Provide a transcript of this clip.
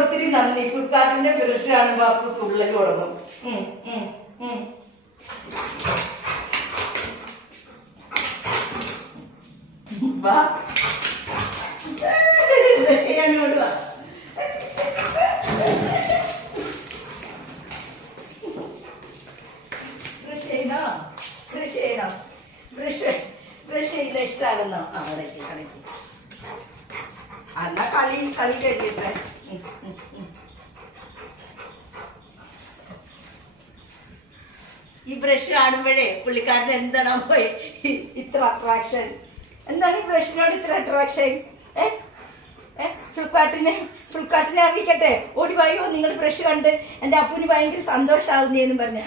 ഒത്തിരി നന്ദി. ഫ്ലിപ്കാർട്ടിന്റെ ബ്രഷ് കാണുമ്പോ അപ്പൊ തുള്ളൽ തുടങ്ങും. ചെയ്യാനോട് വാ. ബ്രഷ് ചെയ്ത ഇഷ്ടാണെന്നോ? അവിടേക്ക് കളിക്ക്. എന്നാ കളി കഴിക്കട്ടെ. ഈ ബ്രഷ് കാണുമ്പോഴേ പുള്ളിക്കാരന് എന്താണ് ഇത്ര അട്രാക്ഷൻ? എന്താണ് ഈ ബ്രഷിനോട് ഇത്ര അട്രാക്ഷൻ? ഫ്ലിപ്കാർട്ടിനെ അറിയിക്കട്ടെ. ഓടി വായോ, നിങ്ങൾ ബ്രഷ് കണ്ട് എന്റെ അപ്പുവിന് ഭയങ്കര സന്തോഷാവുന്നേന്ന് പറഞ്ഞ.